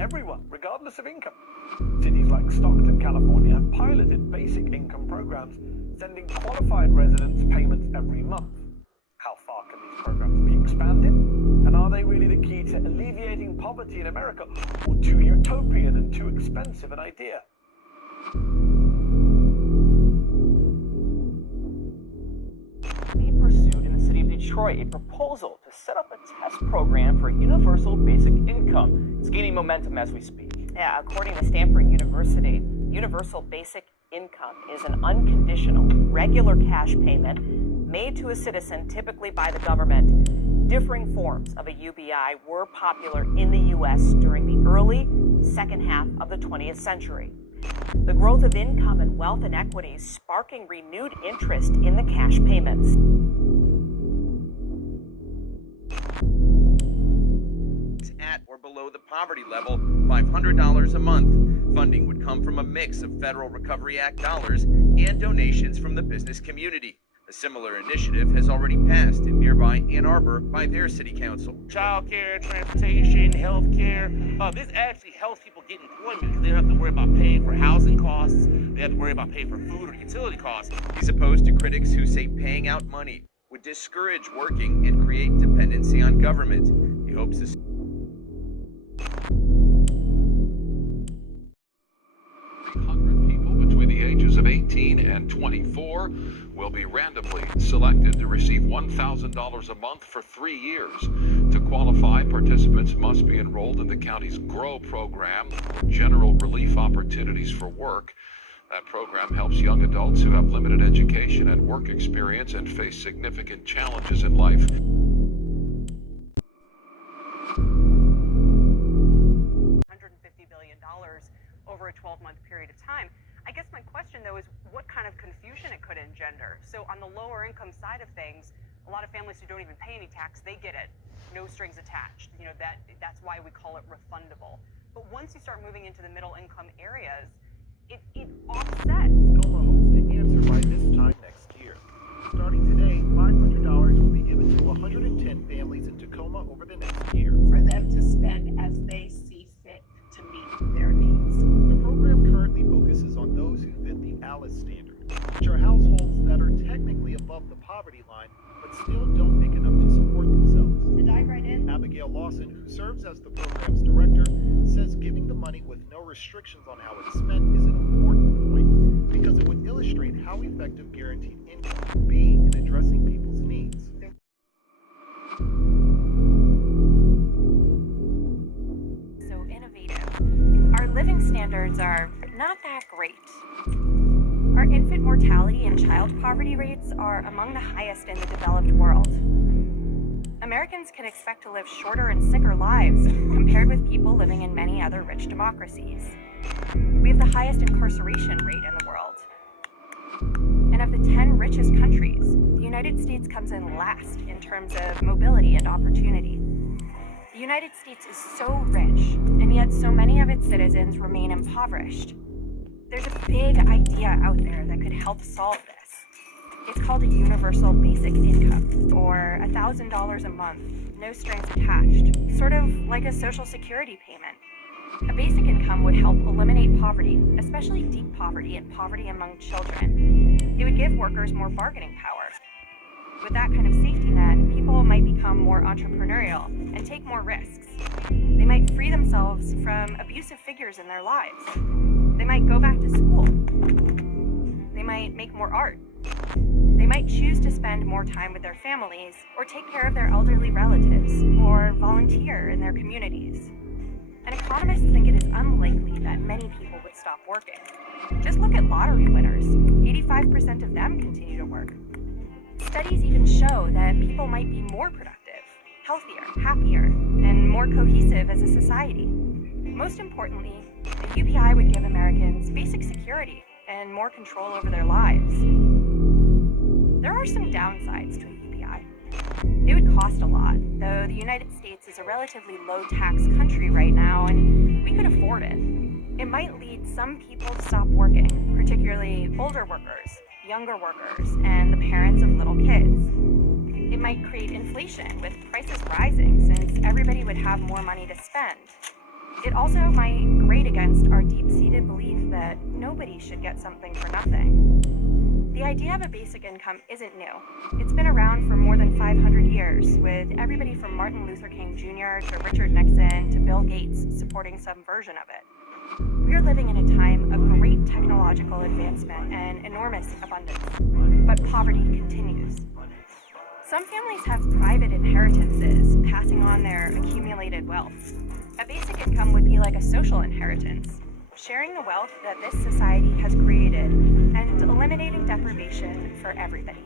everyone, regardless of income. Cities like Stockton, California have piloted basic income programs, sending qualified residents payments every month. How far can these programs be expanded? And are they really the key to alleviating poverty in America, or too utopian and too expensive an idea? Being pursued in the city of Detroit a proposal to set up a test program for universal basic income. It's gaining momentum as we speak. Yeah, according to Stanford University, universal basic income is an unconditional, regular cash payment made to a citizen, typically by the government. Differing forms of a UBI were popular in the U.S. during the early second half of the 20th century. The growth of income and wealth inequities sparking renewed interest in the cash payments. At or below the poverty level, $500 a month. Funding would come from a mix of Federal Recovery Act dollars and donations from the business community. A similar initiative has already passed in nearby Ann Arbor by their city council. Childcare, transportation, healthcare. This actually helps people get employment because they don't have to worry about paying for housing costs. They have to worry about paying for food or utility costs. He's opposed to critics who say paying out money would discourage working and create dependency on government. He hopes this. People between the ages of 18 and 24 will be randomly selected to receive $1,000 a month for 3 years. To qualify, participants must be enrolled in the county's GROW program, or General Relief Opportunities for Work. That program helps young adults who have limited education and work experience and face significant challenges in life. $150 billion over a 12-month period of time. I guess my question, though, is what kind of confusion it could engender. So on the lower income side of things, a lot of families who don't even pay any tax, they get it, no strings attached. You know, that's why we call it refundable. But once you start moving into the middle income areas, it offsets. Tacoma hopes to answer by this time next year. Starting today, $500 will be given to 110 families in Tacoma over the next year. For them to spend as they see fit to meet their needs. The program currently focuses on those who fit the ALICE standard, which are households that are technically above the poverty line, but still don't make enough to support themselves. To dive right in, Abigail Lawson, who serves as the program's director, says giving the money with no restrictions on how it's spent is an important point because it would illustrate how effective guaranteed income can be in addressing people's needs. So innovative. Our living standards are not that great. Our infant mortality and child poverty rates are among the highest in the developed world. Americans can expect to live shorter and sicker lives compared with people living in many other rich democracies. We have the highest incarceration rate in the world. And of the 10 richest countries, the United States comes in last in terms of mobility and opportunity. The United States is so rich, and yet so many of its citizens remain impoverished. There's a big idea out there that could help solve this. It's called a universal basic income, or $1,000 a month, no strings attached, sort of like a Social Security payment. A basic income would help eliminate poverty, especially deep poverty and poverty among children. It would give workers more bargaining power. With that kind of safety net, people might become more entrepreneurial and take more risks. They might free themselves from abusive figures in their lives. They might go back to school. They might make more art. They might choose to spend more time with their families, or take care of their elderly relatives, or volunteer in their communities. And economists think it is unlikely that many people would stop working. Just look at lottery winners. 85% of them continue to work. Studies even show that people might be more productive, healthier, happier, and more cohesive as a society. Most importantly, a UBI would give Americans basic security and more control over their lives. There are some downsides to a UBI. It would cost a lot, though the United States is a relatively low-tax country right now, and we could afford it. It might lead some people to stop working, particularly older workers, younger workers, and the parents of little kids. It might create inflation with prices rising, since everybody would have more money to spend. It also might grate against our deep-seated belief that nobody should get something for nothing. The idea of a basic income isn't new. It's been around for more than 500 years, with everybody from Martin Luther King Jr. to Richard Nixon to Bill Gates supporting some version of it. We're living in a time of great technological advancement and enormous abundance, but poverty continues. Some families have private inheritances, passing on their accumulated wealth. A basic income would be like a social inheritance, sharing the wealth that this society has created and eliminating deprivation for everybody.